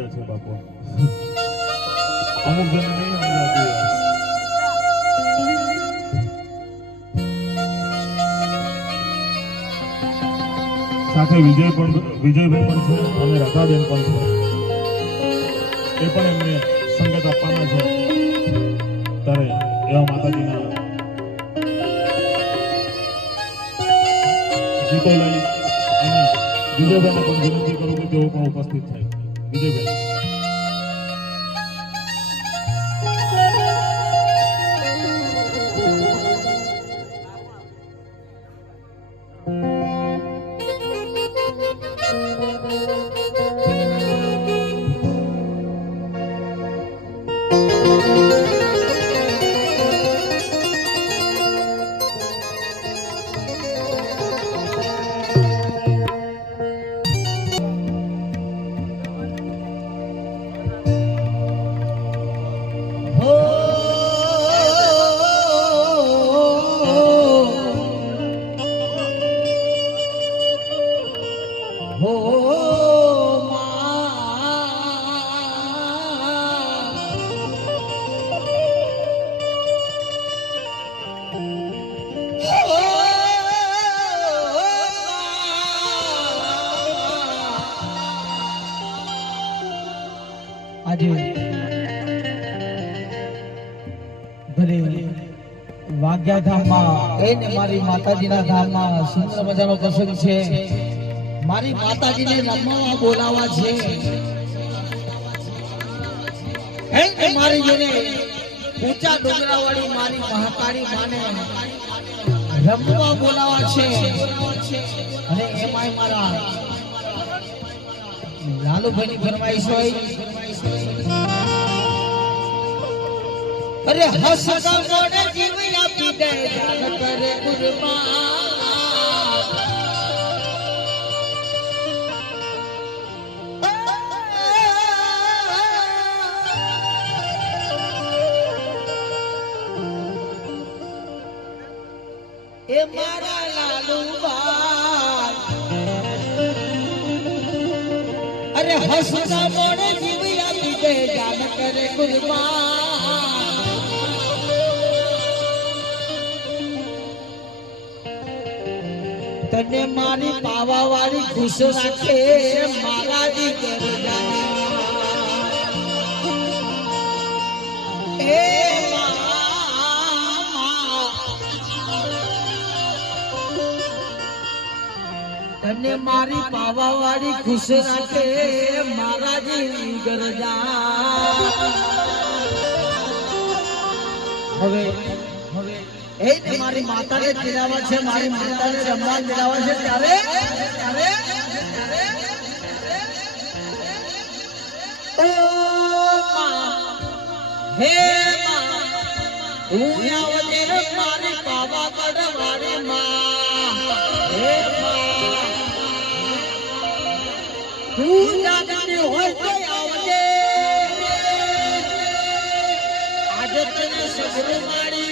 દીધા છે બાપુ. અમુક જણ સાથે વિજય પણ, વિજયભાઈ પણ છે, અને રાધાબેન પણ છે. એ પણ એમને સંગત આપવાના છે. ત્યારે એવા માતાજીના ગીતો લઈ અને વિજયભાઈને પણ વિનંતી કરું કે તેઓ પણ ઉપસ્થિત થાય. વિજયભાઈ હો ભલે વાગ્યા ધામમાં મારી માતાજીના બોલાવા છે. અરે હસતા મોડે મારી પાવા વાળી ખુશ રાખે મારા તને મારી પાવા વાળી ખુશ રાખે મારા જીગર ગરજા. હવે એ જ મારી માતાને તેડાવવા છે, મારી માતાને જમવા પીડાવા છે, ત્યારે? હે હું આવજે મારી હોય આજે સબરું મારી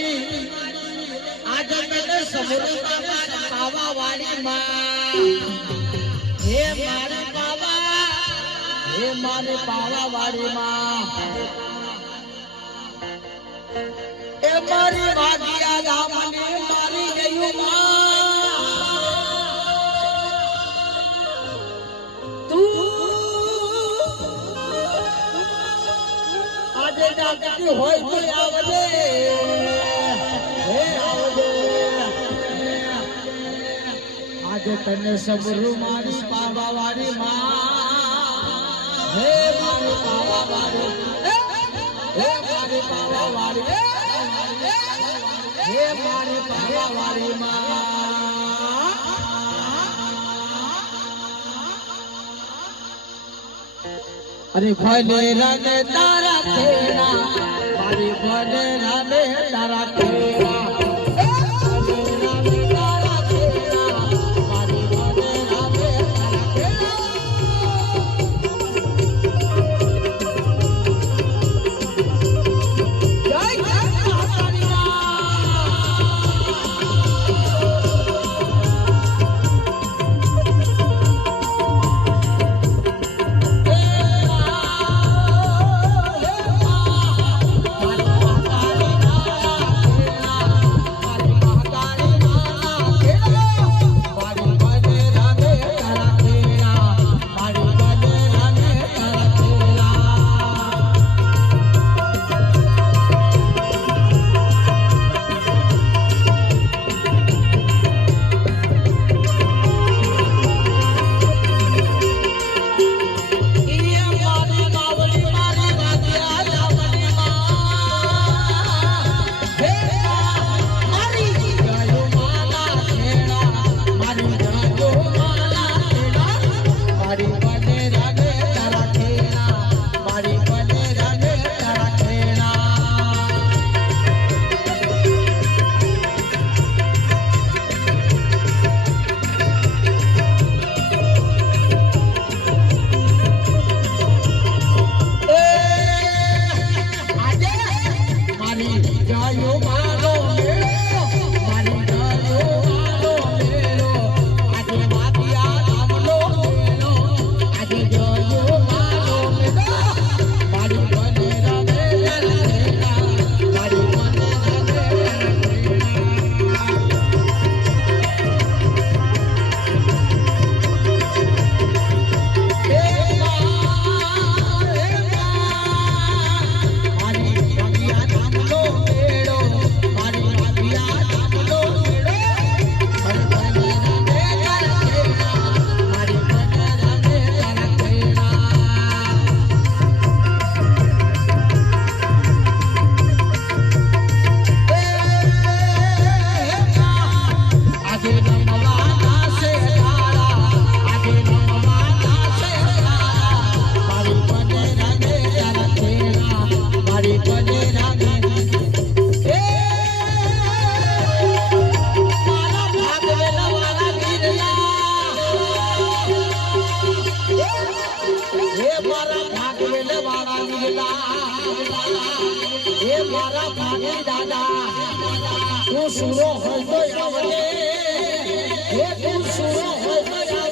મારી પાવા વાળી માં હે મારી જાગતી હોય તો આવજે આજે તને સબરું મારી બાબા વાળી માં હે મારી અરે ભલે રને તેરા મારી ભલે રને હે મારા ભાગે દાદા તું સુરો હોય તો હે તું સુરો હોય તો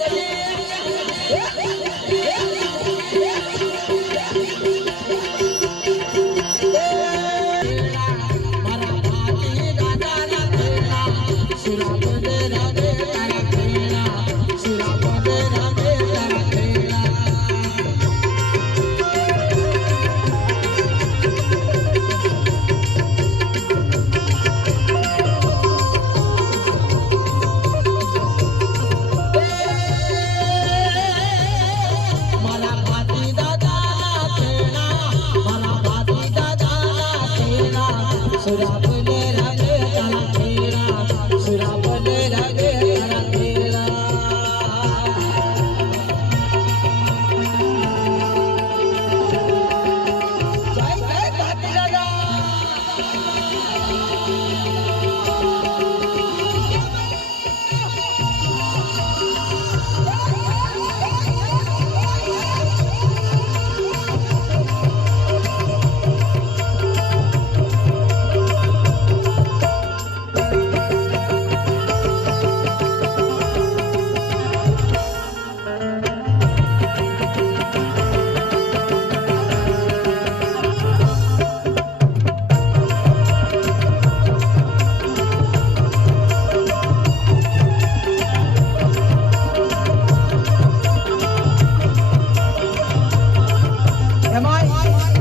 એમાં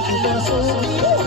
すごい!